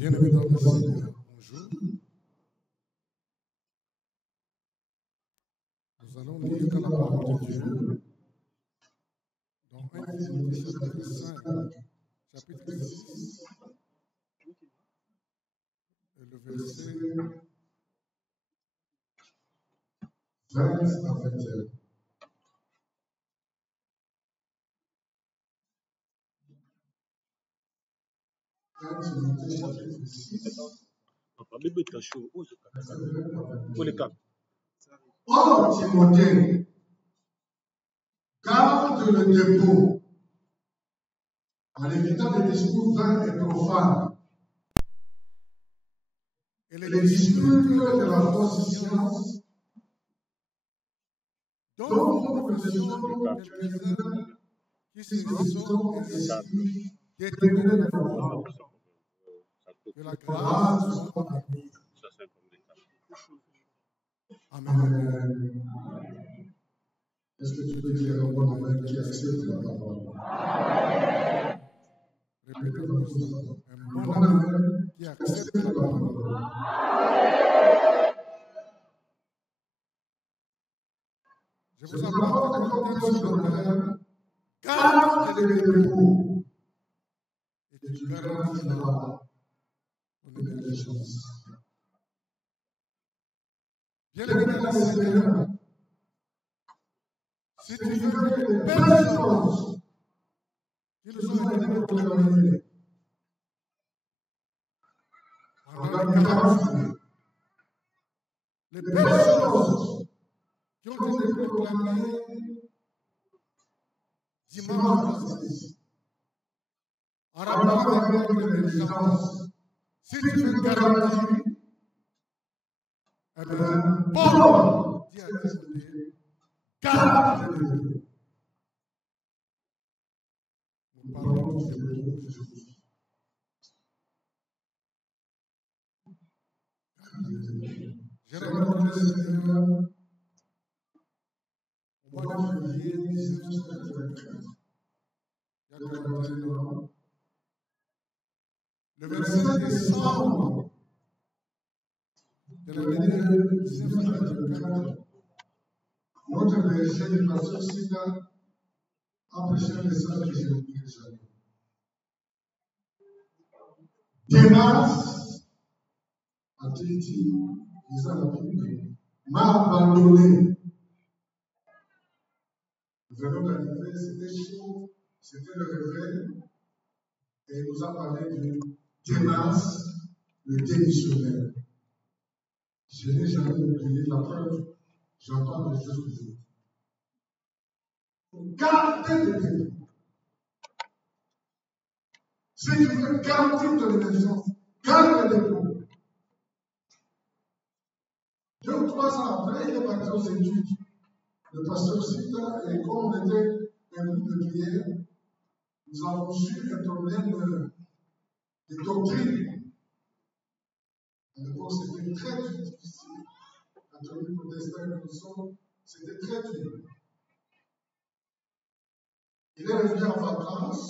Bien-aimés dans le Seigneur, bonjour. Nous allons lire dans la parole de Dieu, dans 1 Timothée chapitre 5, chapitre 6, et le verset 20 à 21. Timothée chapitre 6. Or, Timothée, garde le dépôt en évitant les discours vains et profanes et les disputes de la fausse science dont profession quelques-uns qui se sont ainsi détournés de la foi. Que la grâce soit avec nous. Amen. Est-ce que tu peux dire un bon amen qui accepte la parole? Répétez comme ça. Un bon amen qui accepte la parole. Je vous apporte comme thème sur le terrain. Garde le dépôt. Et tu garantiras une belle chose. Bien-aimé dans le Seigneur, si tu veux que les belles choses qui nous ont été proclamées pendant 40 jours, les belles choses qui ont été proclamées dimanche passé, en rapport avec notre intelligence, si tu veux garantir, eh bien, Paul dit à Timothée, garde le dépôt. Nous parlons du dépôt de Jésus. J'ai rencontré le Seigneur au mois de juillet 1995. Il y a 41 ans. Le 25 décembre de l'année 1994, notre berger du pasteur Sida a prêché un message que je n'oublierai jamais. Démas, a-t-il dit, lisant la Bible, m'a abandonné. Nous venons d'arriver, c'était chaud, c'était le réveil, et il nous a parlé de Démas, le démissionnaire. Je n'ai jamais oublié la preuve, j'entends des choses toujours. Gardez le dépôt. Si tu veux garantir ton émergence, garde le dépôt. 2 ou 3 ans après, il est parti aux études. Le pasteur Sita, et comme on était un groupe de prière, nous avons su un problème de doctrine. À l'époque, c'était très difficile. Entre les protestants et les musulmans, c'était très dur. Il est revenu en vacances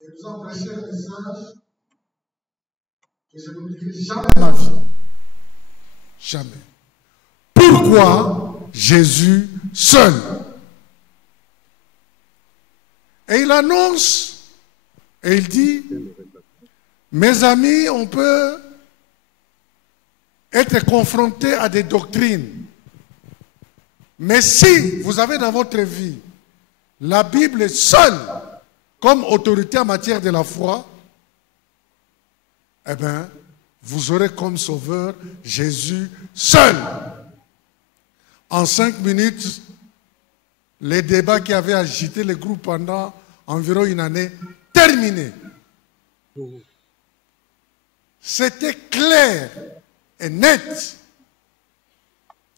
et nous a prêché un message que je n'oublierai jamais de ma vie. Jamais. Pourquoi Jésus seul? Et il annonce, et il dit, mes amis, on peut être confronté à des doctrines. Mais si vous avez dans votre vie la Bible seule comme autorité en matière de la foi, eh bien, vous aurez comme sauveur Jésus seul. En 5 minutes, les débats qui avaient agité les groupes pendant environ une année, terminés. C'était clair et net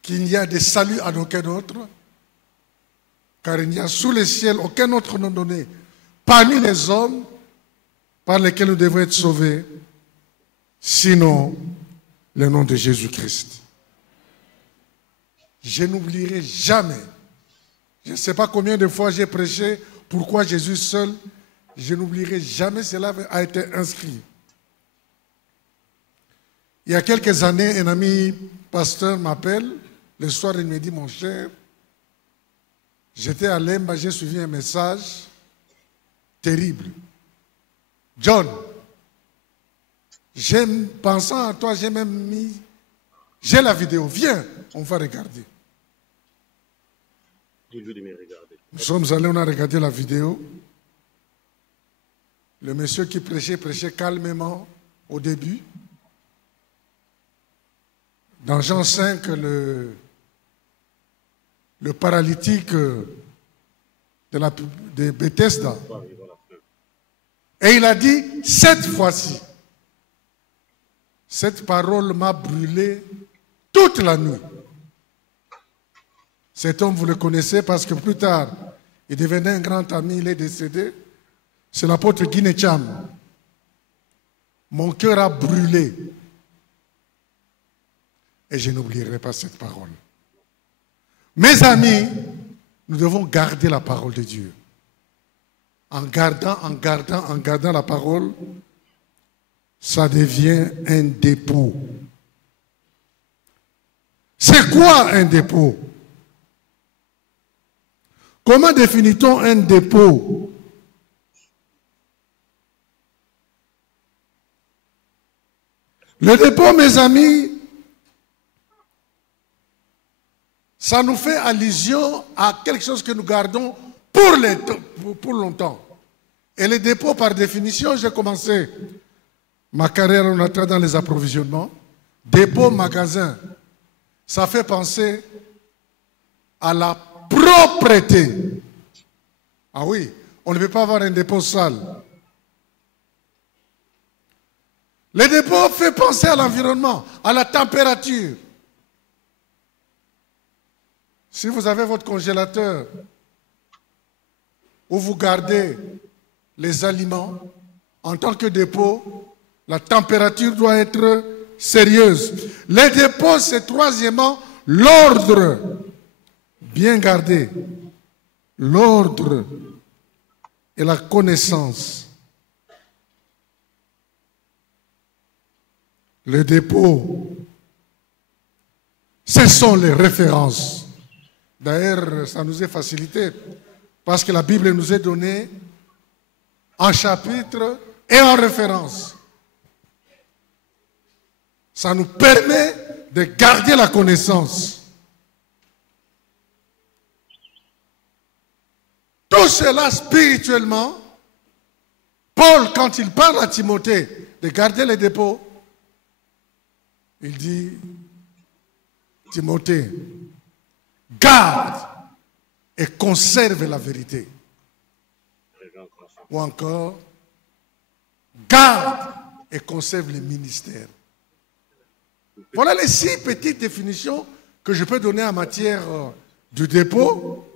qu'il n'y a de salut en aucun autre, car il n'y a sous le ciel aucun autre nom donné parmi les hommes par lesquels nous devons être sauvés, sinon le nom de Jésus-Christ. Je n'oublierai jamais, je ne sais pas combien de fois j'ai prêché pourquoi Jésus seul, je n'oublierai jamais, cela a été inscrit Il y a quelques années, un ami pasteur m'appelle. Le soir, il me dit, mon cher, j'étais à Lemba, j'ai suivi un message terrible. John, pensant à toi, j'ai même mis, j'ai la vidéo, viens, on va regarder. Nous sommes allés, on a regardé la vidéo. Le monsieur qui prêchait calmement au début. Dans Jean 5, le paralytique de Bethesda. Et il a dit, cette fois-ci, cette parole m'a brûlé toute la nuit. Cet homme, vous le connaissez parce que plus tard, il devenait un grand ami, il est décédé. C'est l'apôtre Guiné Cham. Mon cœur a brûlé. Et je n'oublierai pas cette parole. Mes amis, nous devons garder la parole de Dieu. En gardant la parole, ça devient un dépôt. C'est quoi un dépôt? Comment définit-on un dépôt? Le dépôt, mes amis, ça nous fait allusion à quelque chose que nous gardons pour longtemps. Et les dépôts, par définition, j'ai commencé ma carrière en entrant dans les approvisionnements. Dépôt, magasin, ça fait penser à la propreté. Ah oui, on ne peut pas avoir un dépôt sale. Le dépôt fait penser à l'environnement, à la température. Si vous avez votre congélateur où vous gardez les aliments, en tant que dépôt, la température doit être sérieuse. Les dépôts, c'est troisièmement l'ordre. Bien gardé. L'ordre et la connaissance. Le dépôt, ce sont les références. D'ailleurs, ça nous est facilité parce que la Bible nous est donnée en chapitre et en référence. Ça nous permet de garder la connaissance. Tout cela spirituellement, Paul, quand il parle à Timothée de garder les dépôts, il dit, Timothée, garde et conserve la vérité. Ou encore, garde et conserve les ministères. Voilà les 6 petites définitions que je peux donner en matière du dépôt,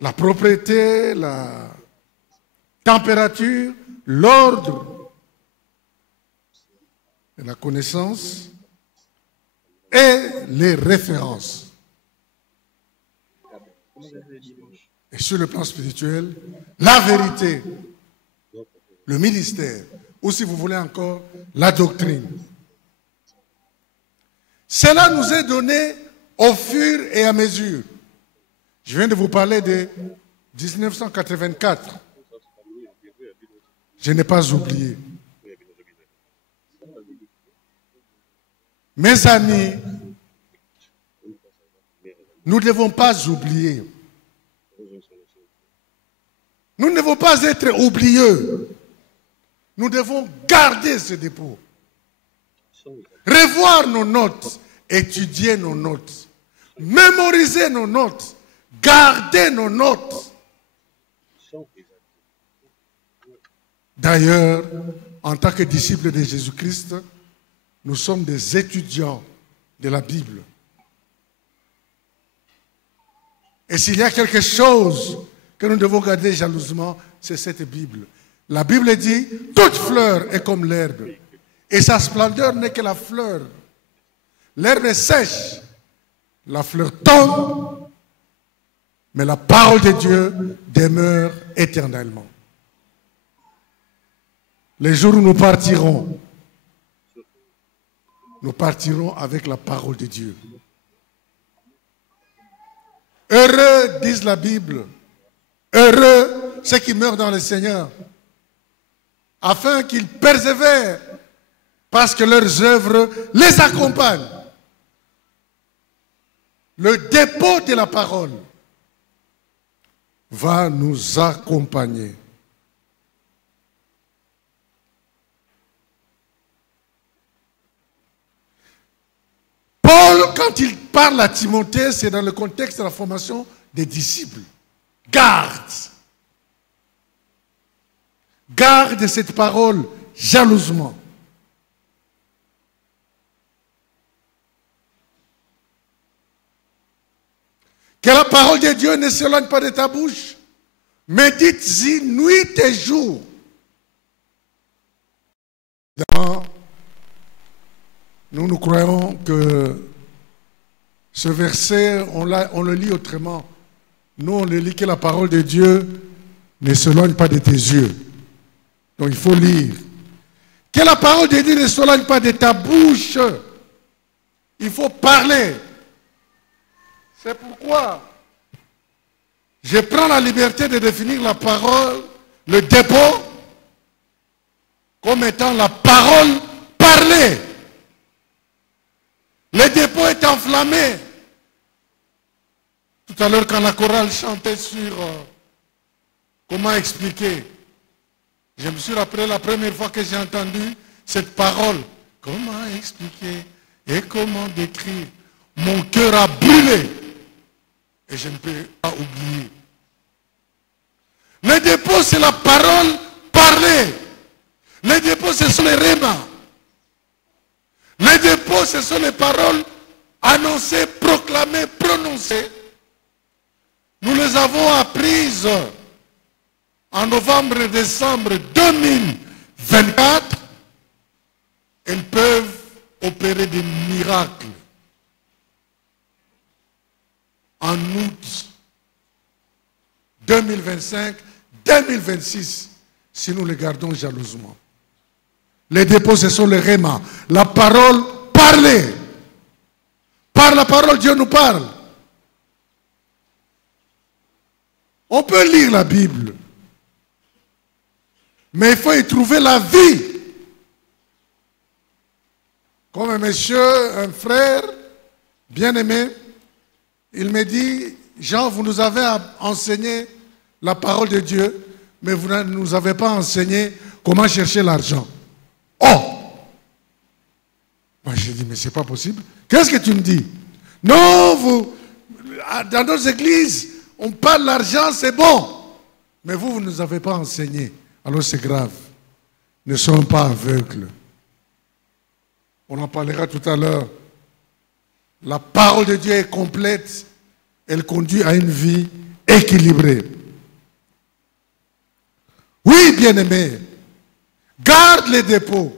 la propriété, la température, l'ordre, la connaissance et les références. Et sur le plan spirituel, la vérité, le ministère, ou si vous voulez encore, la doctrine. Cela nous est donné au fur et à mesure. Je viens de vous parler de 1984. Je n'ai pas oublié. Mes amis, nous ne devons pas oublier. Nous ne devons pas être oublieux. Nous devons garder ce dépôt. Revoir nos notes, étudier nos notes, mémoriser nos notes, garder nos notes. D'ailleurs, en tant que disciples de Jésus-Christ, nous sommes des étudiants de la Bible. Et s'il y a quelque chose que nous devons garder jalousement, c'est cette Bible. La Bible dit, toute fleur est comme l'herbe, et sa splendeur n'est que la fleur. L'herbe est sèche, la fleur tombe, mais la parole de Dieu demeure éternellement. Les jours où nous partirons, nous partirons avec la parole de Dieu. Heureux, disent la Bible, heureux ceux qui meurent dans le Seigneur, afin qu'ils persévèrent, parce que leurs œuvres les accompagnent. Le dépôt de la parole va nous accompagner. Paul, quand il parle à Timothée, c'est dans le contexte de la formation des disciples. Garde. Garde cette parole jalousement. Que la parole de Dieu ne s'éloigne pas de ta bouche. Médite-y nuit et jour. Nous croyons que ce verset, on le lit autrement. Nous, on le lit que la parole de Dieu ne s'éloigne pas de tes yeux. Donc, il faut lire. Que la parole de Dieu ne s'éloigne pas de ta bouche. Il faut parler. C'est pourquoi je prends la liberté de définir la parole, le dépôt, comme étant la parole parlée. Le dépôt est enflammé. Tout à l'heure, quand la chorale chantait sur comment expliquer, je me suis rappelé la première fois que j'ai entendu cette parole. Comment expliquer et comment décrire? Mon cœur a brûlé. Et je ne peux pas oublier. Le dépôt, c'est la parole parlée. Le dépôt, ce sont les rémas. Le dépôt, ce sont les paroles annoncées, proclamées, prononcées. Nous les avons apprises en novembre et décembre 2024. Elles peuvent opérer des miracles. En août 2025, 2026, si nous les gardons jalousement. Les dépôts, ce sont les rémas. La parole parlée. Par la parole, Dieu nous parle. On peut lire la Bible, mais il faut y trouver la vie. Comme un monsieur, un frère, bien-aimé, il me dit, Jean, vous nous avez enseigné la parole de Dieu, mais vous ne nous avez pas enseigné comment chercher l'argent. Oh! Moi, j'ai dit, mais c'est pas possible. Qu'est-ce que tu me dis? Non, dans nos églises, on parle l'argent, c'est bon. Mais vous ne nous avez pas enseigné. Alors c'est grave. Ne soyons pas aveugles. On en parlera tout à l'heure. La parole de Dieu est complète. Elle conduit à une vie équilibrée. Oui, bien-aimé. Garde les dépôts.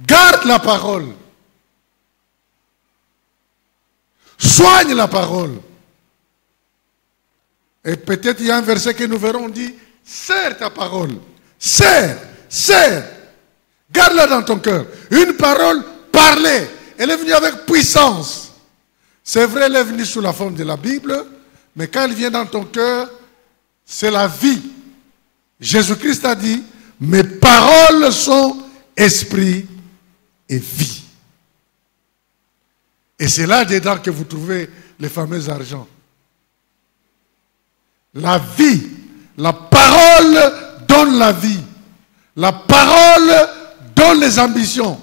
Garde la parole. Soigne la parole. Et peut-être il y a un verset que nous verrons, on dit, serre ta parole. Serre, serre. Garde-la dans ton cœur. Une parole parlée. Elle est venue avec puissance. C'est vrai, elle est venue sous la forme de la Bible, mais quand elle vient dans ton cœur, c'est la vie. Jésus-Christ a dit, mes paroles sont esprit et vie. Et c'est là-dedans que vous trouvez les fameux argent. La vie, la parole donne la vie. La parole donne les ambitions.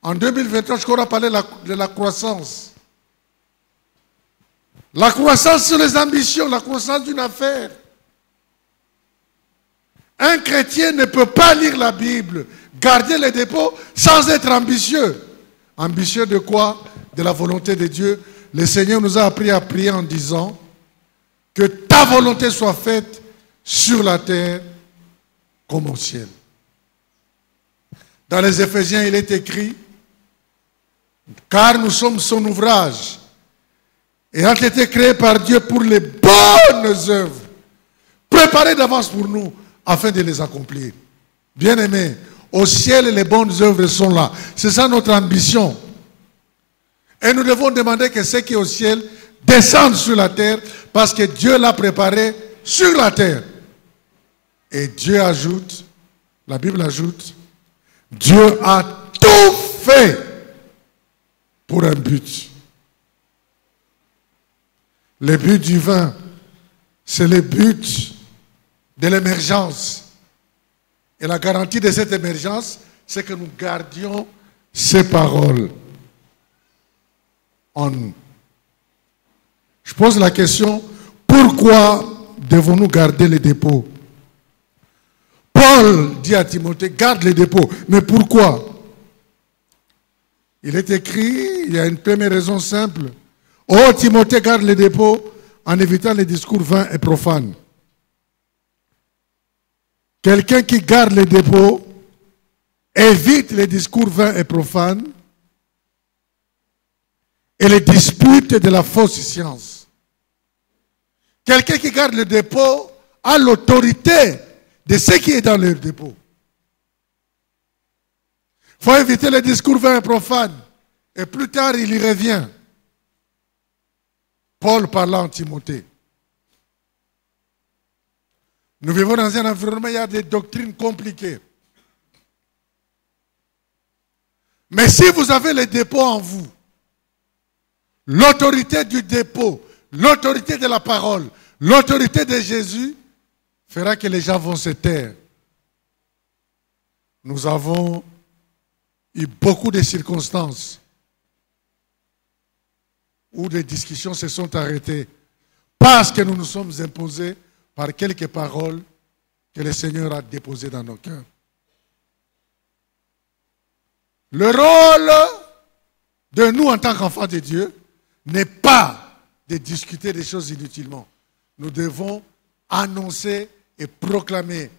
En 2023, je crois qu'on a parlé de la croissance. La croissance sur les ambitions, la croissance d'une affaire. Un chrétien ne peut pas lire la Bible, garder les dépôts sans être ambitieux. Ambitieux de quoi? De la volonté de Dieu. Le Seigneur nous a appris à prier en disant que ta volonté soit faite sur la terre comme au ciel. Dans les Éphésiens, il est écrit, car nous sommes son ouvrage, ayant été créés par Dieu pour les bonnes œuvres, préparées d'avance pour nous, afin de les accomplir. Bien-aimés, Au ciel, les bonnes œuvres sont là. C'est ça notre ambition. Et nous devons demander que ce qui est au ciel descende sur la terre parce que Dieu l'a préparé sur la terre. Et Dieu ajoute, la Bible ajoute, Dieu a tout fait pour un but. Le but du vin, c'est le but de l'émergence. Et la garantie de cette émergence, c'est que nous gardions ces paroles en nous. Je pose la question, pourquoi devons-nous garder les dépôts? Paul dit à Timothée, garde les dépôts. Mais pourquoi? Il est écrit, il y a une première raison simple. Oh, Timothée, garde les dépôts en évitant les discours vains et profanes. Quelqu'un qui garde les dépôts évite les discours vains et profanes et les disputes de la fausse science. Quelqu'un qui garde le dépôt a l'autorité de ce qui est dans le dépôt. Il faut éviter les discours vains et profanes. Et plus tard, il y revient. Paul parlant à Timothée. Nous vivons dans un environnement où il y a des doctrines compliquées. Mais si vous avez le dépôt en vous, l'autorité du dépôt, l'autorité de la parole, l'autorité de Jésus fera que les gens vont se taire. Nous avons eu beaucoup de circonstances où des discussions se sont arrêtées parce que nous nous sommes imposés par quelques paroles que le Seigneur a déposées dans nos cœurs. Le rôle de nous en tant qu'enfants de Dieu n'est pas de discuter des choses inutilement. Nous devons annoncer et proclamer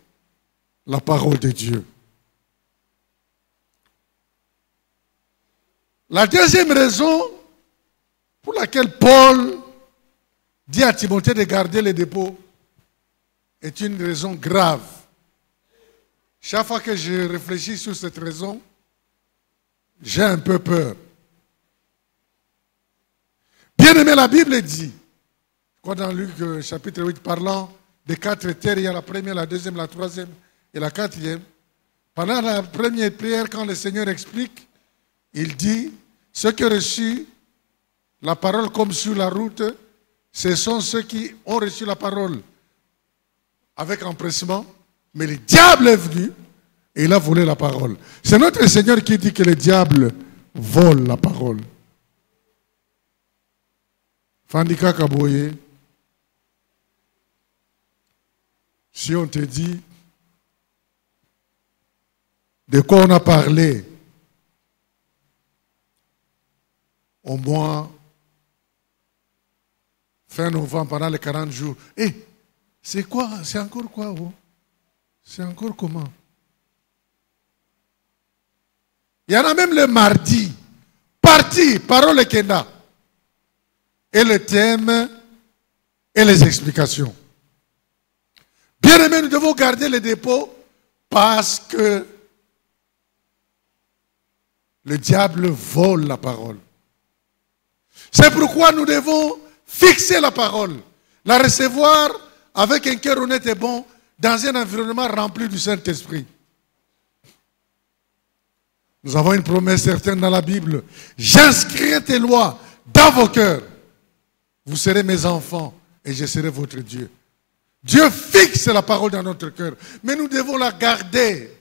la parole de Dieu. La deuxième raison pour laquelle Paul dit à Timothée de garder les dépôts est une raison grave. Chaque fois que je réfléchis sur cette raison, j'ai un peu peur. Bien aimé, la Bible dit, je crois dans Luc chapitre 8, parlant des 4 terres, il y a la première, la deuxième, la troisième et la quatrième. Pendant la première prière, quand le Seigneur explique, il dit, ceux qui ont reçu la parole comme sur la route, ce sont ceux qui ont reçu la parole avec empressement, mais le diable est venu et il a volé la parole. C'est notre Seigneur qui dit que le diable vole la parole. Fandika Kaboye, si on te dit de quoi on a parlé au mois fin novembre pendant les 40 jours, c'est quoi? C'est encore quoi? C'est encore comment? Il y en a même le mardi, parti, parole et kenda. Et le thème et les explications. Bien aimé, nous devons garder les dépôts parce que le diable vole la parole. C'est pourquoi nous devons fixer la parole, la recevoir avec un cœur honnête et bon dans un environnement rempli du Saint-Esprit. Nous avons une promesse certaine dans la Bible. J'inscrirai tes lois dans vos cœurs. Vous serez mes enfants et je serai votre Dieu. Dieu fixe la parole dans notre cœur, mais nous devons la garder.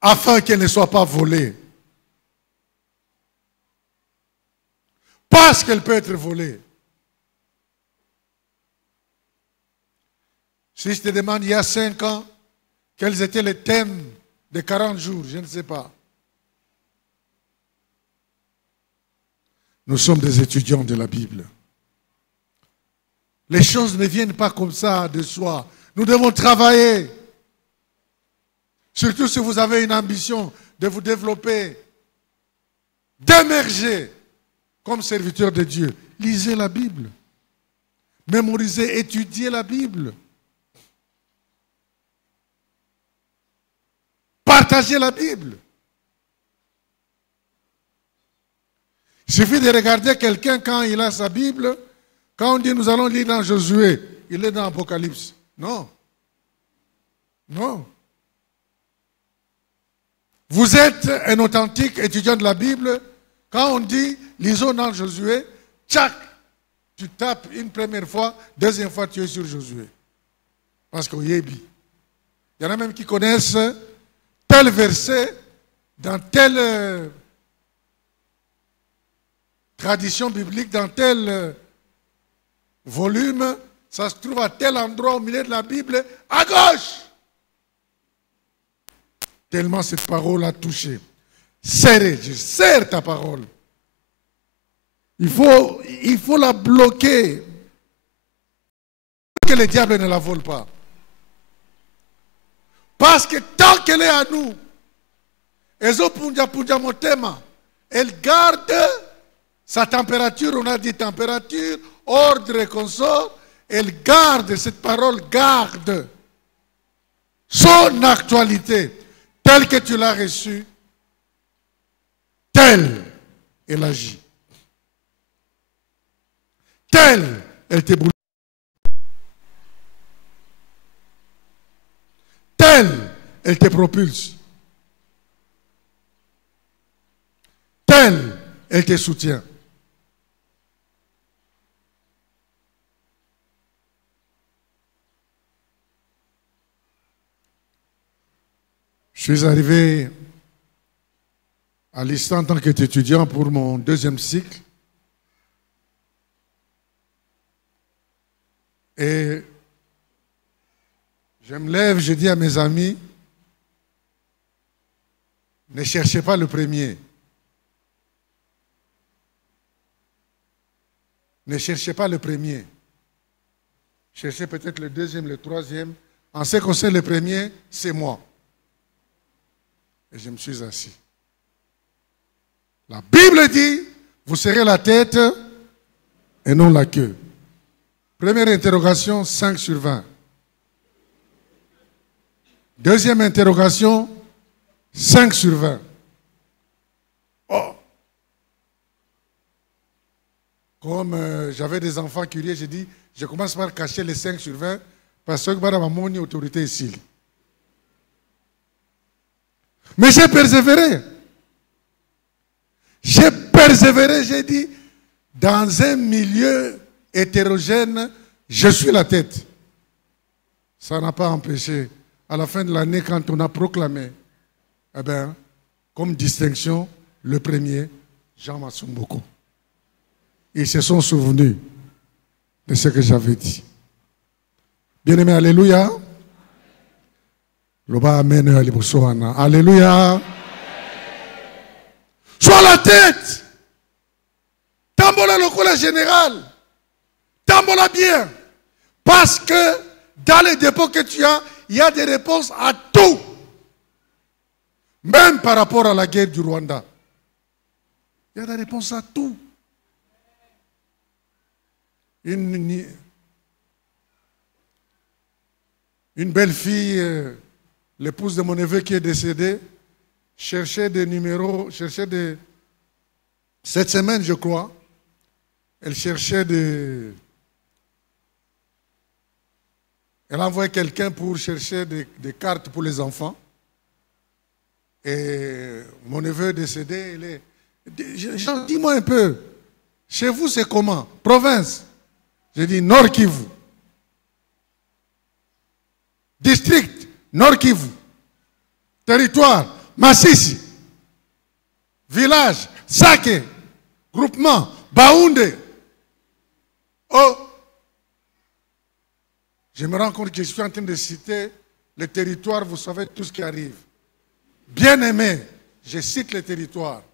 Afin qu'elle ne soit pas volée. Parce qu'elle peut être volée. Si je te demande il y a 5 ans, quels étaient les thèmes de 40 jours, je ne sais pas. Nous sommes des étudiants de la Bible. Les choses ne viennent pas comme ça de soi. Nous devons travailler. Surtout si vous avez une ambition de vous développer, d'émerger comme serviteur de Dieu. Lisez la Bible. Mémorisez, étudiez la Bible. Partagez la Bible. Il suffit de regarder quelqu'un quand il a sa Bible. Quand on dit nous allons lire dans Josué, il est dans l'Apocalypse. Non. Non. Vous êtes un authentique étudiant de la Bible. Quand on dit lisons dans Josué, tchac, tu tapes une première fois, deuxième fois tu es sur Josué. Parce qu'au Yébi. Il y en a même qui connaissent tel verset dans telle tradition biblique, dans tel volume, ça se trouve à tel endroit au milieu de la Bible, à gauche. Tellement cette parole a touché. Serrez, je serre ta parole. Il faut la bloquer. Que le diable ne la vole pas. Parce que tant qu'elle est à nous, elle garde sa température, on a dit température, ordre et consort, elle garde, cette parole garde son actualité, telle que tu l'as reçue, telle elle agit. Telle elle te bouleverse. Telle elle te propulse. Telle elle te soutient. Je suis arrivé à l'ISTA en tant qu'étudiant pour mon deuxième cycle. Et je me lève, je dis à mes amis, ne cherchez pas le premier. Ne cherchez pas le premier. Cherchez peut-être le deuxième, le troisième. En ce qui concerne le premier, c'est moi. Et je me suis assis. La Bible dit, vous serez la tête et non la queue. Première interrogation, 5 sur 20. Deuxième interrogation, 5 sur 20. Oh! Comme j'avais des enfants curieux, j'ai dit, je commence par cacher les 5 sur 20 parce que je n'ai mon autorité ici. Mais j'ai persévéré. J'ai persévéré, j'ai dit, dans un milieu hétérogène, je suis la tête. Ça n'a pas empêché. À la fin de l'année, quand on a proclamé, eh bien, comme distinction, le premier, Jean Masumboko. Ils se sont souvenus de ce que j'avais dit. Bien-aimé, alléluia. Alléluia. Sois la tête. Tambola le cola général. Tambola bien. Parce que dans les dépôts que tu as, il y a des réponses à tout. Même par rapport à la guerre du Rwanda. Il y a des réponses à tout. Une belle fille, l'épouse de mon neveu qui est décédé, cherchait des numéros, cette semaine je crois, elle cherchait des... Elle a envoyé quelqu'un pour chercher des cartes pour les enfants. Et mon neveu est décédé, il est... Dis-moi un peu, chez vous c'est comment? Province? J'ai dit Nord Kivu. District, Nord Kivu. Territoire, Massissi. Village, Sake. Groupement, Baoundé. Oh! Je me rends compte que je suis en train de citer les territoires, vous savez tout ce qui arrive. Bien aimé, je cite les territoires.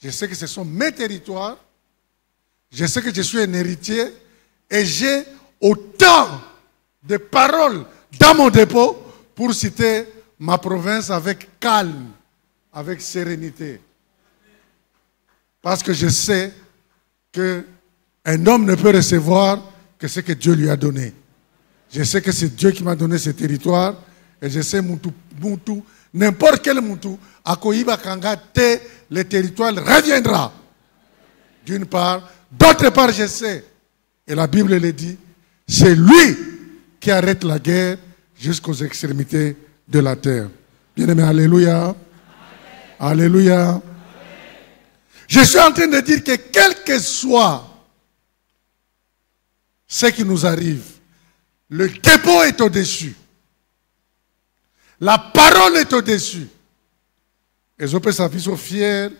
Je sais que ce sont mes territoires. Je sais que je suis un héritier. Et j'ai autant de paroles dans mon dépôt pour citer ma province avec calme, avec sérénité. Parce que je sais qu'un homme ne peut recevoir que ce que Dieu lui a donné. Je sais que c'est Dieu qui m'a donné ce territoire. Et je sais, Moutou, n'importe quel moutou, à Koyiba Kangate, le territoire reviendra. D'une part. D'autre part, je sais, et la Bible le dit, c'est lui qui arrête la guerre jusqu'aux extrémités de la terre. Bien-aimé, alléluia. Amen. Alléluia. Amen. Je suis en train de dire que quel que soit ce qui nous arrive, le dépôt est au-dessus. La parole est au-dessus. Et je peux s'aviser fier,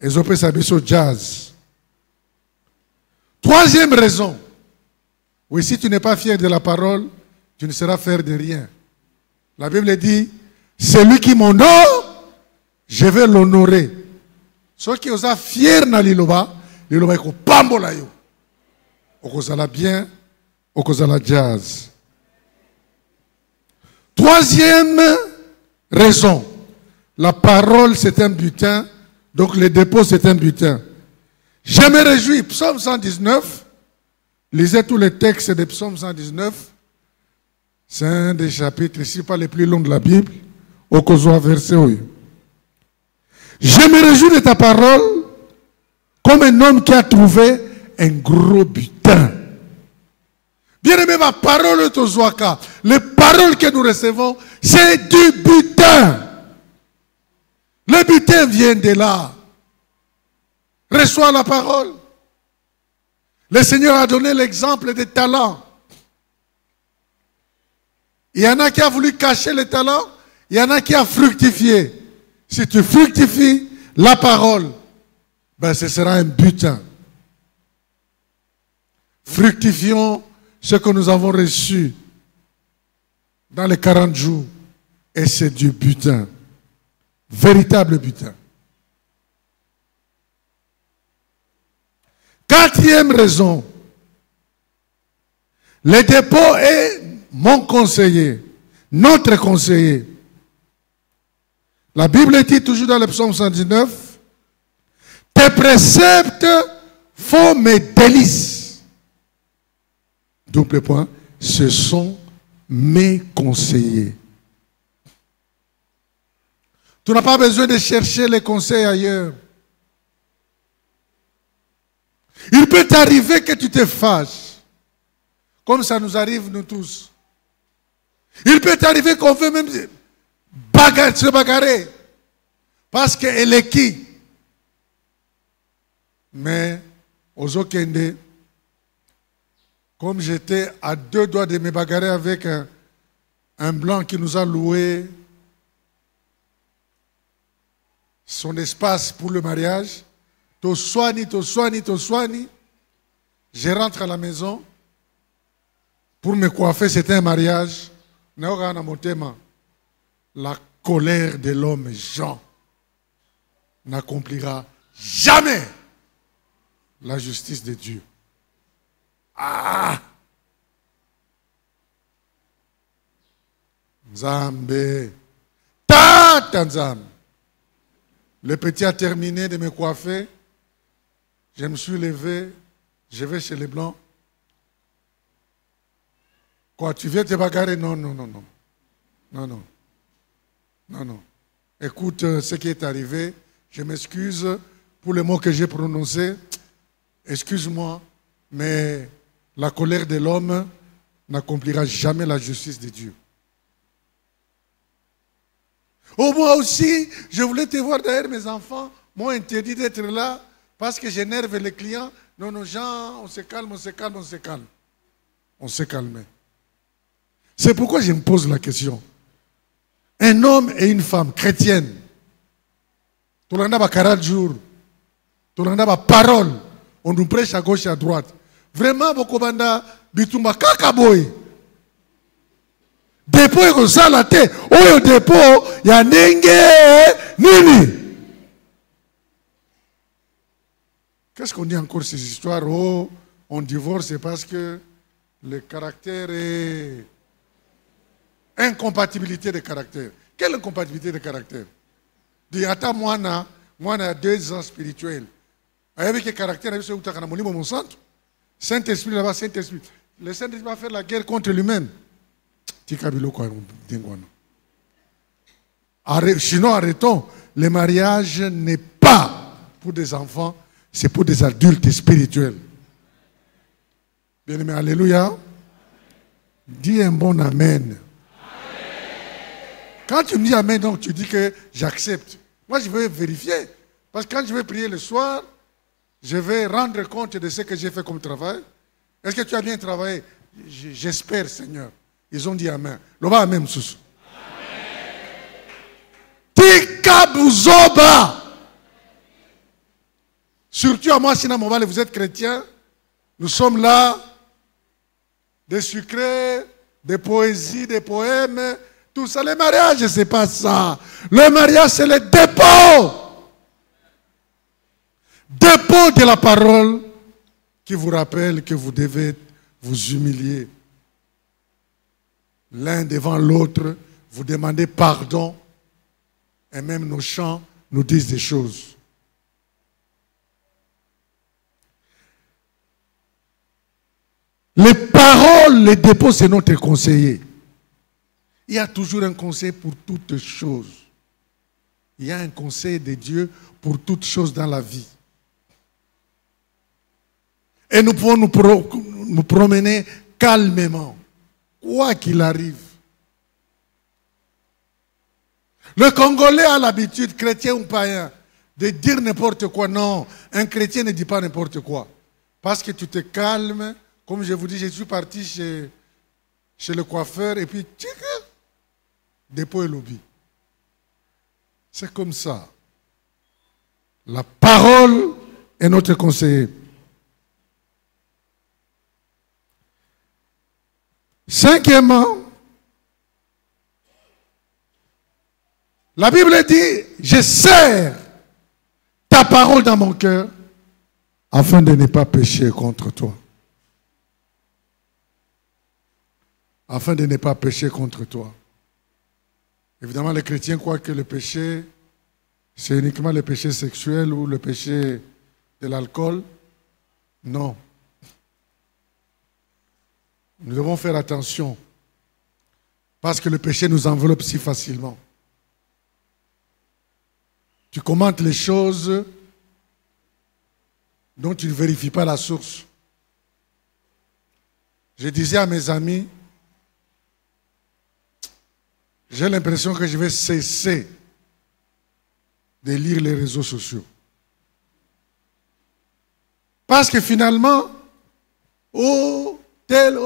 et je peux s'aviser jazz. Troisième raison. Oui, si tu n'es pas fier de la parole, tu ne seras fier de rien. La Bible dit, celui qui m'honore, je vais l'honorer. Ceux qui sont fiers dans l'iloba, l'iloba est pambola yo. Okozala bien, okozala jazz. Troisième raison. La parole c'est un butin, donc le dépôt c'est un butin. Je me réjouis, psaume 119, lisez tous les textes de psaume 119, c'est un des chapitres, ici pas les plus longs de la Bible, au Kozoa verset. Je me réjouis de ta parole comme un homme qui a trouvé un gros butin. Bien aimé, ma parole est au Zoaka. Les paroles que nous recevons, c'est du butin. Le butin vient de là. Reçois la parole. Le Seigneur a donné l'exemple des talents. Il y en a qui a voulu cacher les talents, il y en a qui a fructifié. Si tu fructifies la parole, ben ce sera un butin. Fructifions ce que nous avons reçu dans les 40 jours. Et c'est du butin. Véritable butin. Quatrième raison, le dépôt est mon conseiller, notre conseiller. La Bible dit toujours dans le psaume 119, tes préceptes font mes délices. Double point, ce sont mes conseillers. Tu n'as pas besoin de chercher les conseils ailleurs. Il peut t'arriver que tu te fâches, comme ça nous arrive nous tous. Il peut t'arriver qu'on veut même se bagarrer, parce qu'elle est qui? Mais, aux Okende, comme j'étais à 2 doigts de me bagarrer avec un blanc qui nous a loué son espace pour le mariage, Toswani, je rentre à la maison pour me coiffer, c'était un mariage. La colère de l'homme Jean n'accomplira jamais la justice de Dieu. Ah! Nzambe. Tata Nzambe. Le petit a terminé de me coiffer. Je me suis levé, je vais chez les Blancs. Quoi, tu viens te bagarrer? Non. Écoute ce qui est arrivé. Je m'excuse pour les mots que j'ai prononcés. Excuse-moi, mais la colère de l'homme n'accomplira jamais la justice de Dieu. Oh, moi aussi, je voulais te voir derrière, mes enfants m'ont interdit d'être là parce que j'énerve les clients. Non, Jean, on se calme. On s'est calmé. C'est pourquoi je me pose la question. Un homme et une femme chrétienne, tout le monde a 40 jours, tout le monde a parole, on nous prêche à gauche et à droite. Vraiment, Bokobanda, Bitumba Kakaboy. Dépôt est comme ça la tête. Oh, dépôt, il y a Nini. Qu'est-ce qu'on dit encore ces histoires? Oh, on divorce parce que le caractère est... Incompatibilité de caractère. Quelle incompatibilité de caractère? Dis, attends, moi, a 2 ans spirituels. Avec quel caractère? Mon centre. Saint-Esprit là-bas, Saint-Esprit. Le Saint-Esprit va faire la guerre contre lui-même. Sinon, arrêtons. Le mariage n'est pas pour des enfants, c'est pour des adultes spirituels. Bien-aimé, alléluia. Dis un bon amen. Quand tu me dis amen, donc tu dis que j'accepte. Moi, je vais vérifier. Parce que quand je vais prier le soir, je vais rendre compte de ce que j'ai fait comme travail. Est-ce que tu as bien travaillé? J'espère, Seigneur. Ils ont dit amen. Loba amen, sous. Tika buzoba. Surtout à moi, Sina Mobile, vous êtes chrétien. Nous sommes là. Des sucrés, des poésies, des poèmes. Tout ça. Le mariage, ce n'est pas ça. Le mariage, c'est le dépôt. Dépôt de la parole qui vous rappelle que vous devez vous humilier. L'un devant l'autre, vous demandez pardon. Et même nos chants nous disent des choses. Les paroles, les dépôts, c'est notre conseiller. Il y a toujours un conseil pour toutes choses. Il y a un conseil de Dieu pour toutes choses dans la vie. Et nous pouvons nous promener calmement, quoi qu'il arrive. Le Congolais a l'habitude, chrétien ou païen, de dire n'importe quoi. Non, un chrétien ne dit pas n'importe quoi. Parce que tu te calmes. Comme je vous dis, je suis parti chez le coiffeur et puis, tchic, dépôt et lobby. C'est comme ça. La parole est notre conseiller. Cinquièmement, la Bible dit, je serre ta parole dans mon cœur afin de ne pas pécher contre toi. Afin de ne pas pécher contre toi. Évidemment, les chrétiens croient que le péché, c'est uniquement le péché sexuel ou le péché de l'alcool. Non. Nous devons faire attention parce que le péché nous enveloppe si facilement. Tu commentes les choses dont tu ne vérifies pas la source. Je disais à mes amis, j'ai l'impression que je vais cesser de lire les réseaux sociaux. Parce que finalement, oh tel.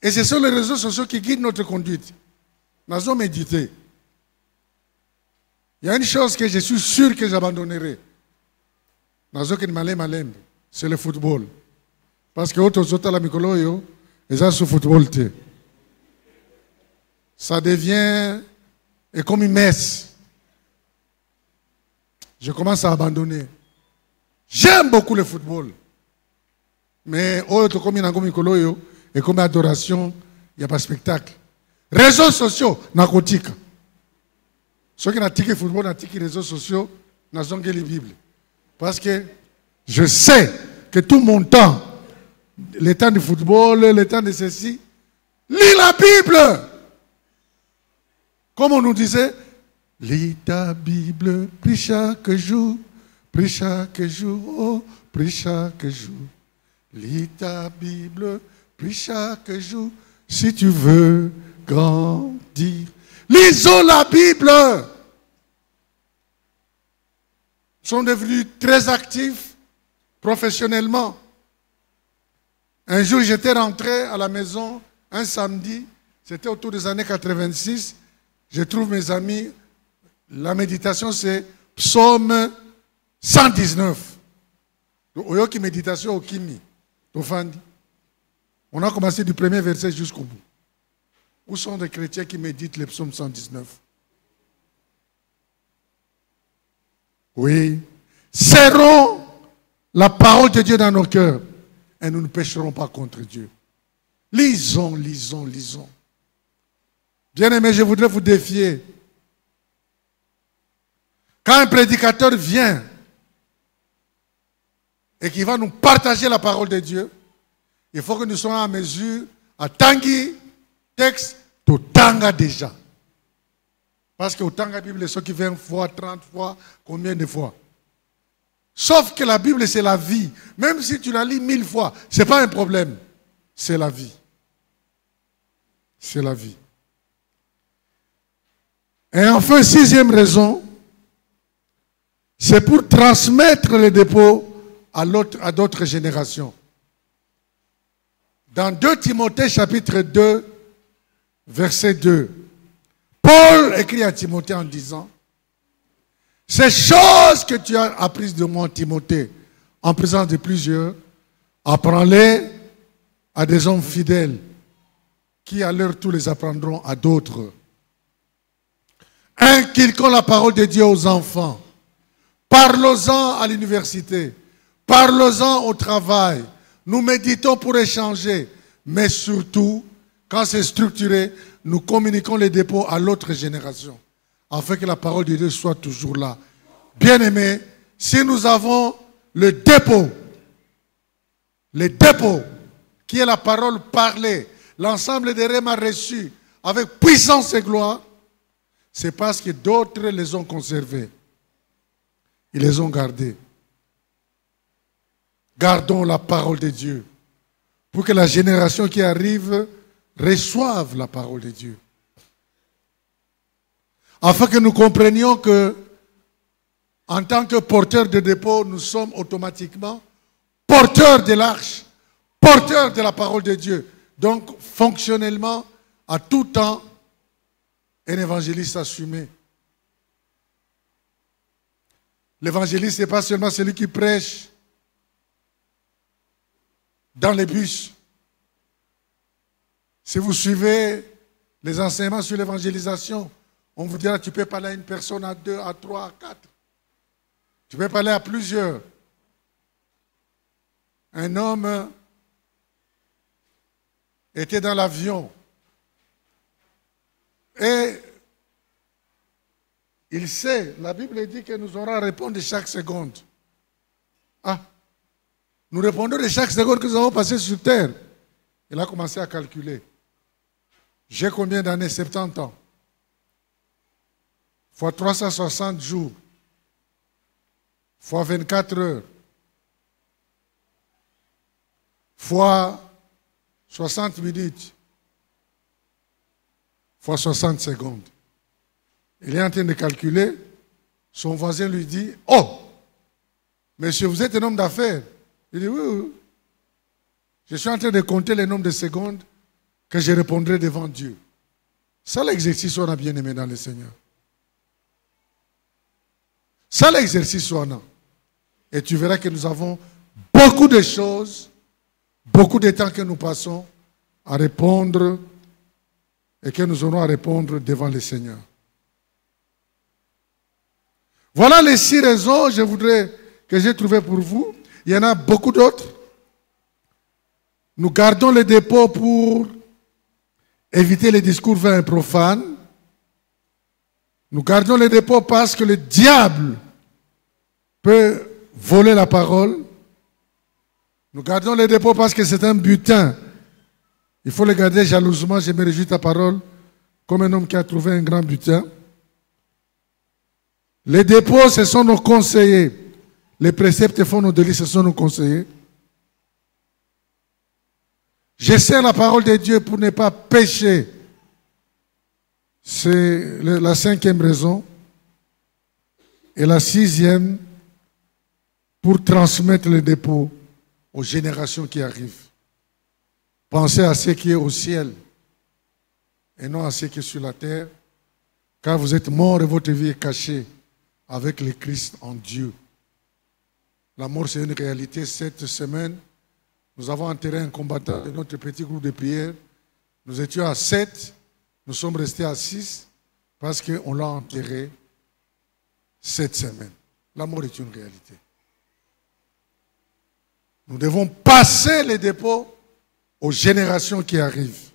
Et ce sont les réseaux sociaux qui guident notre conduite. Nous avons médité. Il y a une chose que je suis sûr que j'abandonnerai. C'est le football. Parce que autres autres la mikolo ils ont ce football. Ça devient comme une messe. Je commence à abandonner. J'aime beaucoup le football. Mais et comme adoration, il n'y a pas de spectacle. Réseaux sociaux, narcotiques. Ceux qui n'ont pas football, n'ont pas réseaux sociaux, n'ont pas la Bible. Parce que je sais que tout mon temps, le temps du football, le temps de ceci, lis la Bible. Comme on nous disait, lis ta Bible, prie chaque jour, oh, prie chaque jour. Lis ta Bible, prie chaque jour, si tu veux grandir. Lisons la Bible. Ils sont devenus très actifs professionnellement. Un jour, j'étais rentré à la maison un samedi, c'était autour des années 86. Je trouve mes amis, la méditation c'est Psaume 119. Oyoki méditation au Kimi. On a commencé du premier verset jusqu'au bout. Où sont les chrétiens qui méditent le Psaume 119? Oui. Serrons la parole de Dieu dans nos cœurs et nous ne pécherons pas contre Dieu. Lisons. Bien-aimés, je voudrais vous défier. Quand un prédicateur vient et qu'il va nous partager la parole de Dieu, il faut que nous soyons en mesure, à tangi, texte, to tanga déjà. Parce qu'autant que la Bible est sortie 20 fois, 30 fois, combien de fois? Sauf que la Bible, c'est la vie. Même si tu la lis 1000 fois, ce n'est pas un problème. C'est la vie. C'est la vie. Et enfin, sixième raison, c'est pour transmettre les dépôts à d'autres générations. Dans 2 Timothée chapitre 2, verset 2, Paul écrit à Timothée en disant, « Ces choses que tu as apprises de moi, Timothée, en présence de plusieurs, apprends-les à des hommes fidèles, qui à leur tour les apprendront à d'autres. Inculquons la parole de Dieu aux enfants. Parlons-en à l'université. Parlons-en au travail. Nous méditons pour échanger. Mais surtout, quand c'est structuré, nous communiquons les dépôts à l'autre génération. Afin que la parole de Dieu soit toujours là. Bien-aimés, si nous avons le dépôt, qui est la parole parlée, l'ensemble des rémas reçus avec puissance et gloire, c'est parce que d'autres les ont conservés. Ils les ont gardés. Gardons la parole de Dieu pour que la génération qui arrive reçoive la parole de Dieu. Afin que nous comprenions que, en tant que porteurs de dépôt, nous sommes automatiquement porteurs de l'arche, porteurs de la parole de Dieu. Donc, fonctionnellement, à tout temps, un évangéliste assumé. L'évangéliste, ce n'est pas seulement celui qui prêche dans les bus. Si vous suivez les enseignements sur l'évangélisation, on vous dira, tu peux parler à une personne, à 2, à 3, à 4. Tu peux parler à plusieurs. Un homme était dans l'avion et il sait, la Bible dit que nous aurons à répondre de chaque seconde. Ah, nous répondons de chaque seconde que nous avons passé sur terre. Il a commencé à calculer. J'ai combien d'années? 70 ans. Fois 360 jours. Fois 24 heures. Fois 60 minutes. Fois 60 secondes. Il est en train de calculer. Son voisin lui dit, « Oh, monsieur, vous êtes un homme d'affaires. » Il dit, « Oui, oui. Je suis en train de compter le nombre de secondes que je répondrai devant Dieu. » Ça, l'exercice, on a bien aimé dans le Seigneur. Ça, l'exercice, on a. Et tu verras que nous avons beaucoup de choses, beaucoup de temps que nous passons à répondre et que nous aurons à répondre devant le Seigneur. Voilà les 6 raisons que j'ai trouvées pour vous. Il y en a beaucoup d'autres. Nous gardons les dépôts pour éviter les discours vains et profanes. Nous gardons les dépôts parce que le diable peut voler la parole. Nous gardons les dépôts parce que c'est un butin. Il faut le garder jalousement. Je me réjouis de ta parole comme un homme qui a trouvé un grand butin. Les dépôts, ce sont nos conseillers. Les préceptes font nos délices, ce sont nos conseillers. J'essaie la parole de Dieu pour ne pas pécher. C'est la 5e raison. Et la 6e, pour transmettre les dépôts aux générations qui arrivent. Pensez à ce qui est au ciel et non à ce qui est sur la terre, car vous êtes morts et votre vie est cachée avec le Christ en Dieu. La mort, c'est une réalité. Cette semaine, nous avons enterré un combattant de notre petit groupe de prière. Nous étions à 7, nous sommes restés à 6 parce qu'on l'a enterré cette semaine. La mort est une réalité. Nous devons passer les dépôts aux générations qui arrivent.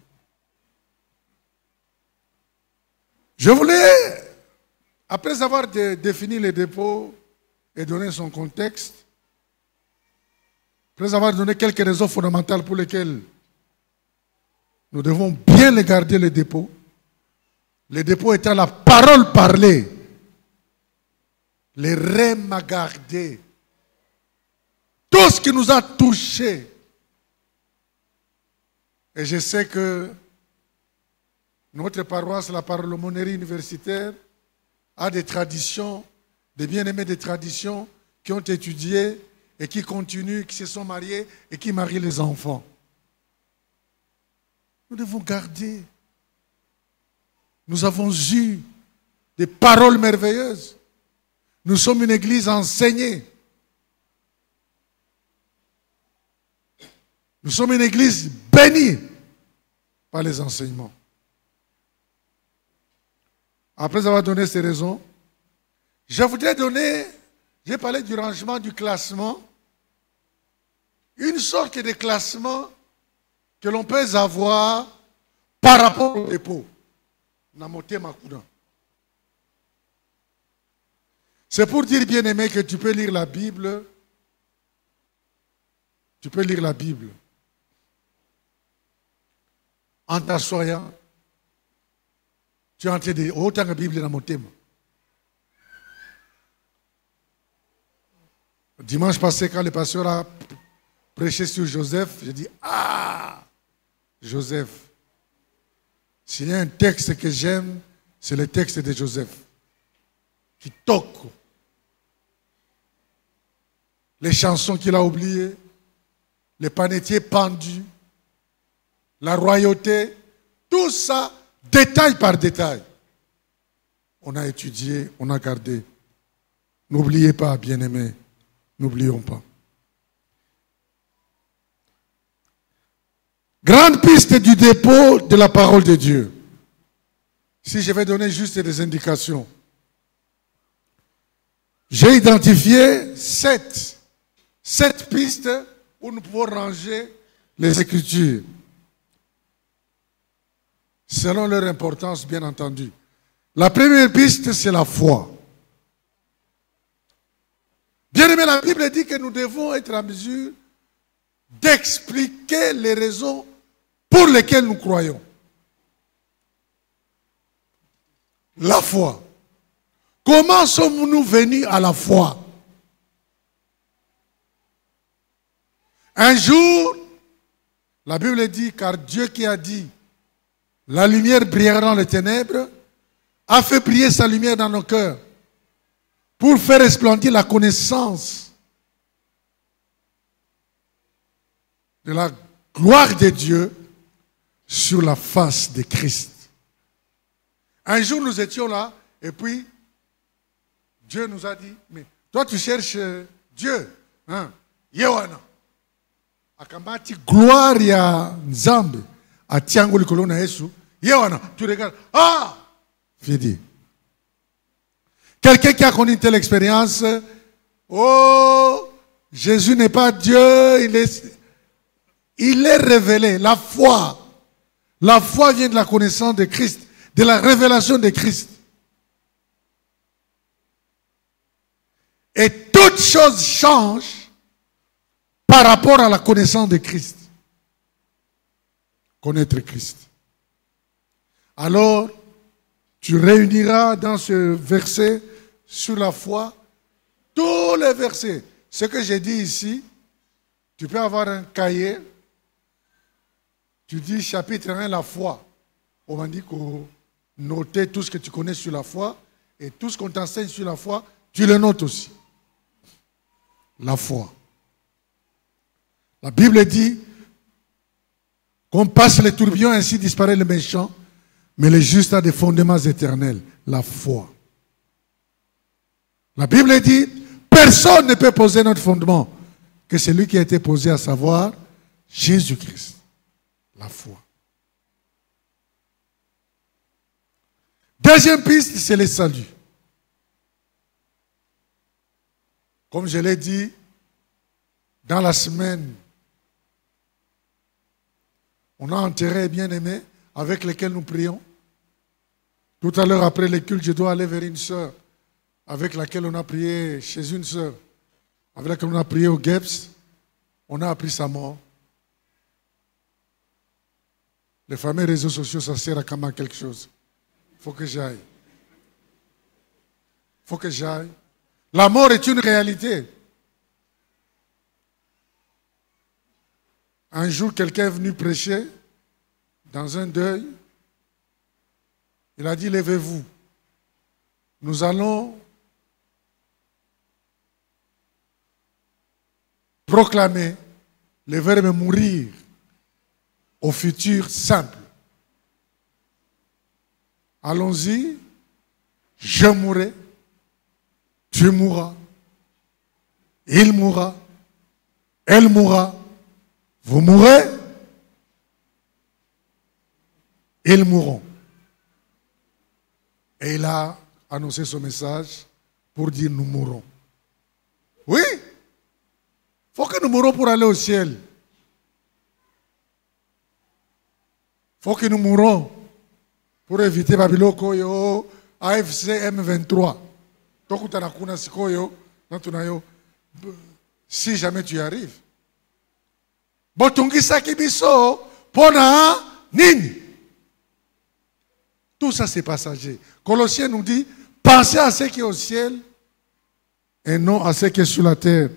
Je voulais, après avoir défini les dépôts et donné son contexte, après avoir donné quelques raisons fondamentales pour lesquelles nous devons bien les garder, les dépôts, Le dépôt étant la parole parlée. Les rêves m'a gardé. Tout ce qui nous a touchés. Et je sais que notre paroisse, la Parole-Monnerie universitaire, a des traditions, des bien-aimés des traditions qui ont étudié et qui continuent, qui se sont mariés et qui marient les enfants. Nous devons garder. Nous avons eu des paroles merveilleuses. Nous sommes une église enseignée. Nous sommes une église bénie par les enseignements. Après avoir donné ces raisons, je voudrais donner, j'ai parlé du rangement du classement, une sorte de classement que l'on peut avoir par rapport au dépôt. C'est pour dire, bien-aimé, que tu peux lire la Bible. Tu peux lire la Bible en t'assoyant. Tu es en train de autant de Bible dans mon thème. Dimanche passé, quand le pasteur a prêché sur Joseph, j'ai dit, ah, Joseph. S'il y a un texte que j'aime, c'est le texte de Joseph. Qui toque. Les chansons qu'il a oubliées, les panetiers pendus, la royauté, tout ça, détail par détail. On a étudié, on a gardé. N'oubliez pas, bien-aimés, n'oublions pas. Grande piste du dépôt de la parole de Dieu. Si je vais donner juste des indications. J'ai identifié sept pistes où nous pouvons ranger les Écritures. Selon leur importance, bien entendu. La première piste, c'est la foi. Bien aimé, la Bible dit que nous devons être en mesure d'expliquer les raisons pour lesquelles nous croyons. La foi. Comment sommes-nous venus à la foi? Un jour, la Bible dit, car Dieu qui a dit, la lumière brillera dans les ténèbres, a fait briller sa lumière dans nos cœurs pour faire resplendir la connaissance de la gloire de Dieu sur la face de Christ. Un jour, nous étions là, et puis, Dieu nous a dit, mais toi, tu cherches Dieu. Hein? Yewana. Akamati gloire ya Nzambe. A tiango likolo na Yesu. Yewana. Tu regardes. Ah! Fidi. Quelqu'un qui a connu une telle expérience, oh, Jésus n'est pas Dieu, il est révélé. La foi. La foi vient de la connaissance de Christ, de la révélation de Christ. Et toutes choses changent par rapport à la connaissance de Christ. Connaître Christ. Alors, tu réuniras dans ce verset sur la foi tous les versets. Ce que j'ai dit ici, tu peux avoir un cahier. Tu dis chapitre 1, la foi. On m'a dit qu'on notait tout ce que tu connais sur la foi et tout ce qu'on t'enseigne sur la foi, tu le notes aussi. La foi. La Bible dit qu'on passe les tourbillons, ainsi disparaît le méchant, mais le juste a des fondements éternels. La foi. La Bible dit, personne ne peut poser notre fondement que celui qui a été posé, à savoir Jésus-Christ. La foi. Deuxième piste, c'est le salut. Comme je l'ai dit, dans la semaine, on a enterré bien-aimés avec lesquels nous prions. Tout à l'heure, après le culte, je dois aller vers une sœur avec laquelle on a prié chez une sœur, avec laquelle on a prié au Geps. On a appris sa mort. Les fameux réseaux sociaux, ça sert à comment quelque chose. faut que j'aille. Faut que j'aille. La mort est une réalité. Un jour, quelqu'un est venu prêcher dans un deuil. Il a dit, levez-vous. Nous allons proclamer le verbe mourir au futur simple. Allons-y, je mourrai, tu mourras, il mourra, elle mourra, vous mourrez, ils mourront. Et il a annoncé ce message pour dire nous mourrons. Oui, il faut que nous mourons pour aller au ciel. Il faut que nous mourons pour éviter Babylone Koyo, AFC M23. Si jamais tu y arrives. Botungisa kibiso pona nini. Tout ça c'est passager. Colossiens nous dit, pensez à ce qui est au ciel et non à ce qui est sur la terre.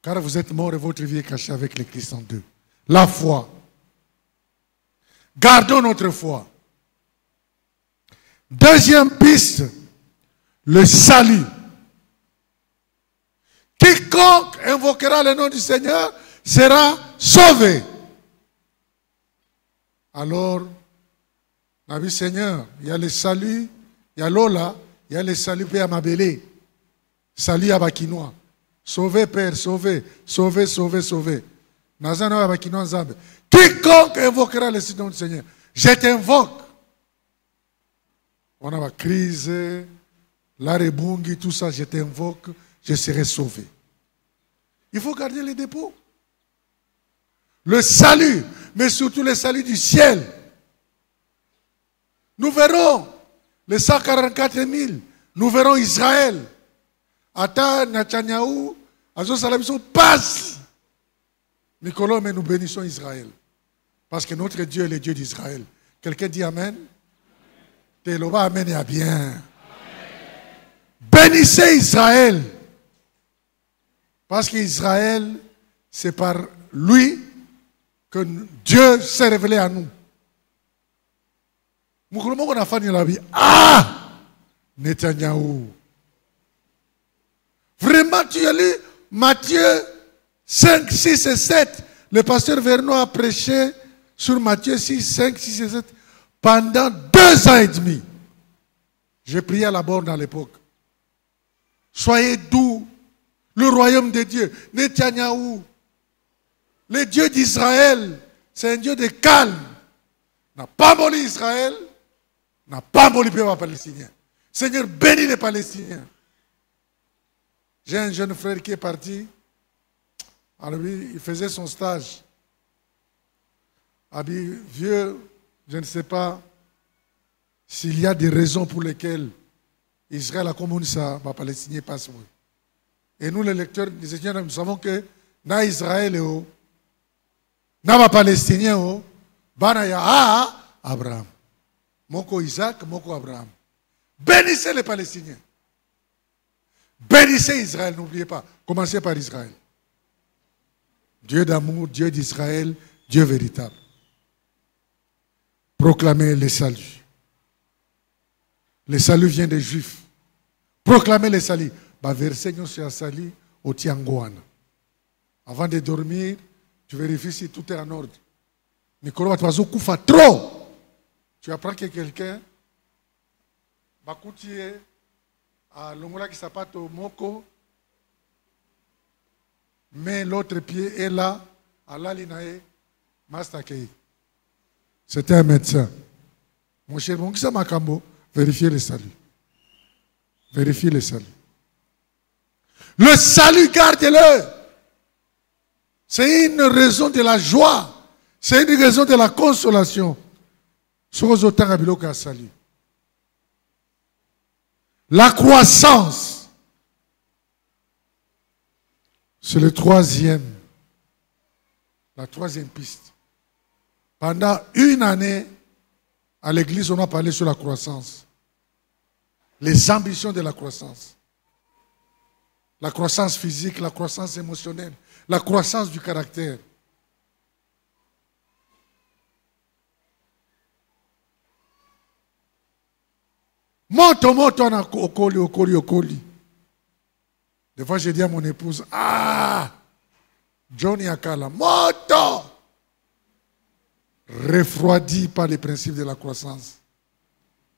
Car vous êtes morts et votre vie est cachée avec le Christ en Dieu. La foi. Gardons notre foi. Deuxième piste, le salut. Quiconque invoquera le nom du Seigneur sera sauvé. Alors, la vie Seigneur, il y a le salut, il y a Lola, il y a le salut Père Mabélé. Salut à Bakinois. Sauvé Père, sauvé, sauvé, sauvé, sauvé. Nazano à Bakinois Zambe. Quiconque invoquera le nom du Seigneur, je t'invoque. On a la crise, la rebungi, tout ça, je t'invoque, je serai sauvé. Il faut garder les dépôts. Le salut, mais surtout le salut du ciel. Nous verrons les 144 000. Nous verrons Israël. Ata Netanyahu, Azo Salamison passe. Nicolas, mais nous bénissons Israël. Parce que notre Dieu est le Dieu d'Israël. Quelqu'un dit Amen? Teloba Amen et bien. Bénissez Israël. Parce qu'Israël, c'est par lui que Dieu s'est révélé à nous. Ah! Netanyahu. Vraiment, tu as lu Matthieu 5, 6 et 7. Le pasteur Vernon a prêché sur Matthieu 6, 5, 6 et 7 pendant 2 ans et demi. J'ai prié à la borne à l'époque. Soyez doux. Le royaume de Dieu. Netanyahu. Le Dieu d'Israël. C'est un Dieu de calme. N'a pas aboli Israël. N'a pas aboli les Palestiniens. Seigneur, bénis les Palestiniens. J'ai un jeune frère qui est parti. Alors lui, il faisait son stage. Abi, vieux, je ne sais pas s'il y a des raisons pour lesquelles Israël a communiqué ça, les Palestiniens passent. Et nous, les lecteurs des Égyptiens, nous savons que na Israël, na les Palestiniens, bana Abraham. Moko Isaac, moko Abraham. Bénissez les Palestiniens. Bénissez Israël, n'oubliez pas. Commencez par Israël. Dieu d'amour, Dieu d'Israël, Dieu véritable. Proclamez le salut. Le salut vient des Juifs. Proclamez le salut. Verset nous sur salut au Tiangouane. Avant de dormir, tu vérifies si tout est en ordre. Nicolas, tu vas koufa trop. Tu apprends que quelqu'un va coutier à l'ongola qui s'appelle au moko, mais l'autre pied est là, à l'alinae, mastakei. C'était un médecin. Mon cher, mon kisa makambo, vérifiez le salut. Vérifiez le salut. Le salut, gardez-le. C'est une raison de la joie. C'est une raison de la consolation. La croissance. C'est le troisième. La troisième piste. Pendant une année, À l'église, on a parlé sur la croissance. Les ambitions de la croissance. La croissance physique, la croissance émotionnelle, la croissance du caractère. Moto, okoli. Des fois, j'ai dit à mon épouse, ah, Johnny Akala, moto, refroidi par les principes de la croissance.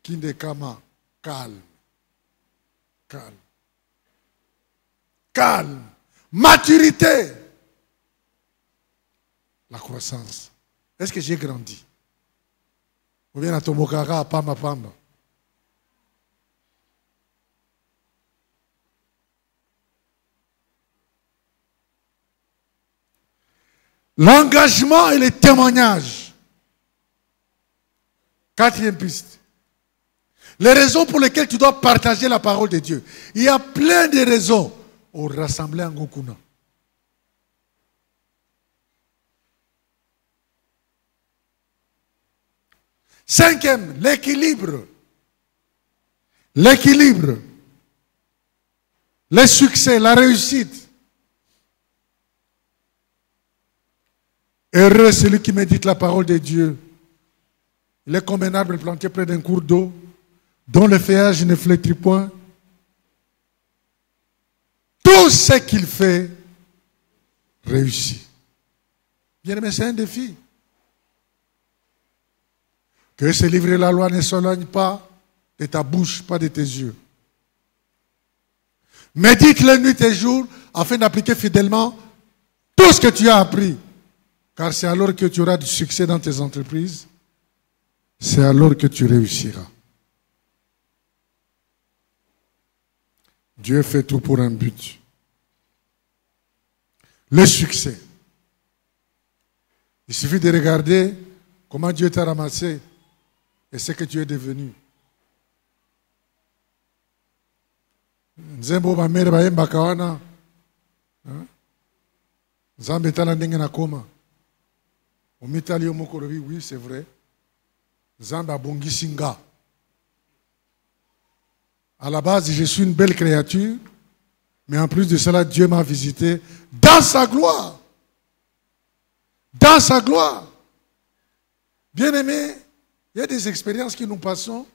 Kindekama, calme, calme, calme, maturité. La croissance. Est-ce que j'ai grandi? Ou bien à Tomokara, à Pamba Pamba? L'engagement et le témoignage. Quatrième piste. Les raisons pour lesquelles tu dois partager la parole de Dieu. Il y a plein de raisons au rassembler en Gokuna. Cinquième, l'équilibre. L'équilibre. Le succès, la réussite. Heureux celui qui médite la parole de Dieu. Il est comme un arbre planté près d'un cours d'eau, dont le feuillage ne flétrit point. Tout ce qu'il fait réussit. Bien aimé, c'est un défi. Que ce livre de la loi ne s'éloigne pas de ta bouche, pas de tes yeux. Médite-le nuit et jour afin d'appliquer fidèlement tout ce que tu as appris. Car c'est alors que tu auras du succès dans tes entreprises. C'est alors que tu réussiras. Dieu fait tout pour un but. Le succès. Il suffit de regarder comment Dieu t'a ramassé et ce que tu es devenu. Nzembo ba mere ba yemba kawana. Nzambe tala ndenge na koma. Oui, c'est vrai. Zamba Bongisinga. À la base, je suis une belle créature, mais en plus de cela, Dieu m'a visité dans sa gloire. Dans sa gloire. Bien aimé, il y a des expériences que nous passons.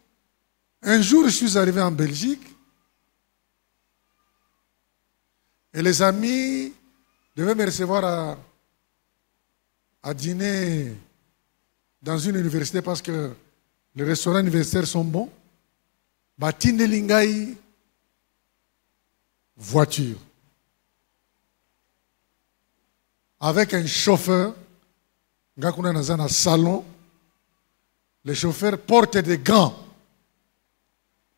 Un jour, je suis arrivé en Belgique et les amis devaient me recevoir à dîner dans une université parce que les restaurants universitaires sont bons. Batine Lingai, voiture. Avec un chauffeur, Ngakuna dans un salon, le chauffeur porte des gants.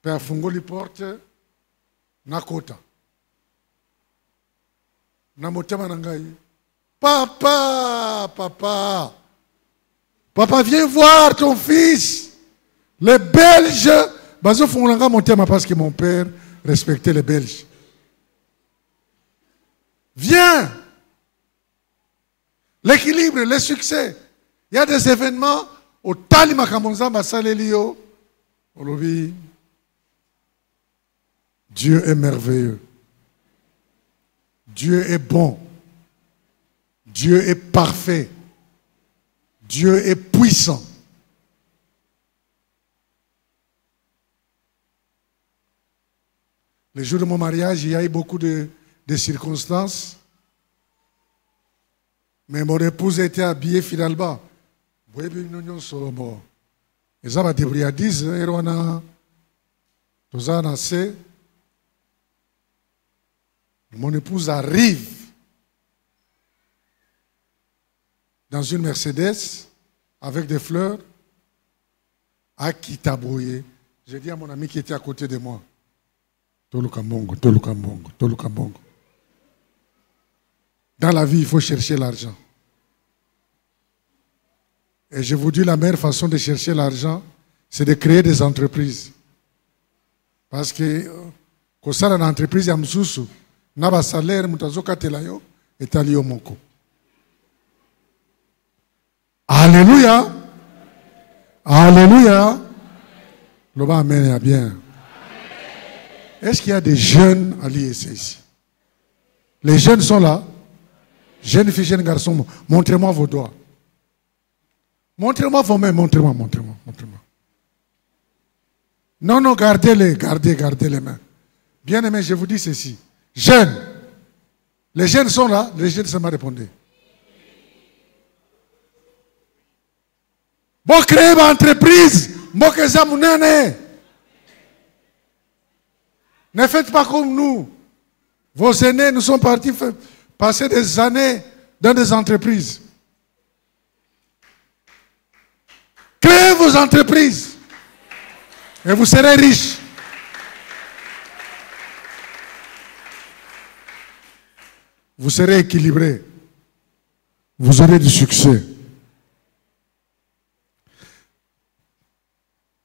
Père Fungoli porte Nakota. Namotema Nangai. Papa, viens voir ton fils. Les Belges, Bazo Fungolanga Montema parce que mon père respectait les Belges. Viens. L'équilibre, le succès. Il y a des événements au Talima Kamonza Masalelio. Dieu est merveilleux. Dieu est bon. Dieu est parfait. Dieu est puissant. Le jour de mon mariage, il y a eu beaucoup de circonstances. Mais mon épouse était habillée finalement. Mon épouse arrive dans une Mercedes avec des fleurs à Kitabouye. J'ai dit à mon ami qui était à côté de moi, Tolukambongo. Dans la vie, il faut chercher l'argent. Et je vous dis, la meilleure façon de chercher l'argent, c'est de créer des entreprises. Parce que, quand ça, dans l'entreprise, il y a un sous, il y a un salaire, il y a un Alléluia. Alléluia. Le bas amen est bien. Est-ce qu'il y a des jeunes à l'ISC ici? Les jeunes sont là. Jeunes filles, jeunes garçons, montrez-moi vos doigts. Montrez-moi vos mains, montrez-moi. Non, gardez-les, gardez les mains. Bien aimé, je vous dis ceci. Jeunes, les jeunes sont là, les jeunes se m'ont répondu. Bon, créez une entreprise, bon, que ça mounene. Ne faites pas comme nous. Vos aînés, nous sommes partis passer des années dans des entreprises. Créez vos entreprises et vous serez riches. Vous serez équilibrés. Vous aurez du succès.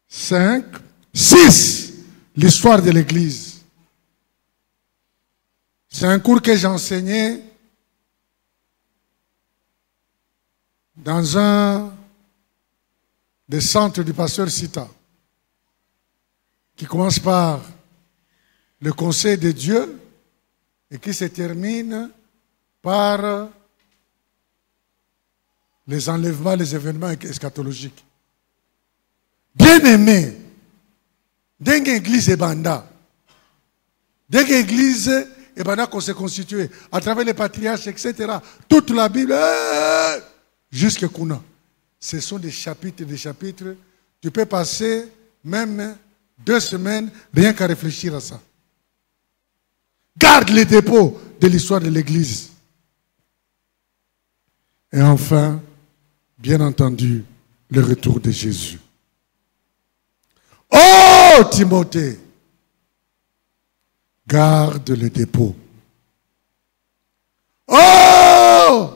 5, 6, l'histoire de l'Église. C'est un cours que j'ai enseigné dans un des centres du pasteur Sita, qui commence par le conseil de Dieu et qui se termine par les enlèvements, les événements eschatologiques. Bien aimé, dès que l'église est banda, dès que l'église est banda qu'on s'est constitué, à travers les patriarches, etc., toute la Bible, jusqu'à Kuna. Ce sont des chapitres et des chapitres. Tu peux passer même 2 semaines rien qu'à réfléchir à ça. Garde les dépôts de l'histoire de l'Église. Et enfin, bien entendu, le retour de Jésus. Oh, Timothée, garde le dépôt. Oh,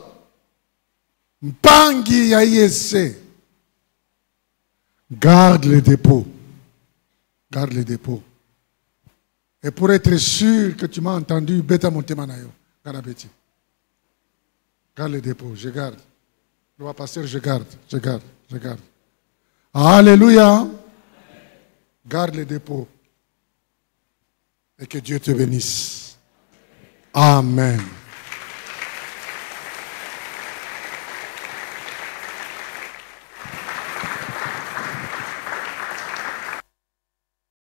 Mpangi Yaïese, garde le dépôt. Garde le dépôt. Et pour être sûr que tu m'as entendu, bêta montemanayo, garabeti. Garde le dépôt, je garde. Le roi pasteur, je garde. Alléluia. Garde le dépôt. Et que Dieu te bénisse. Amen.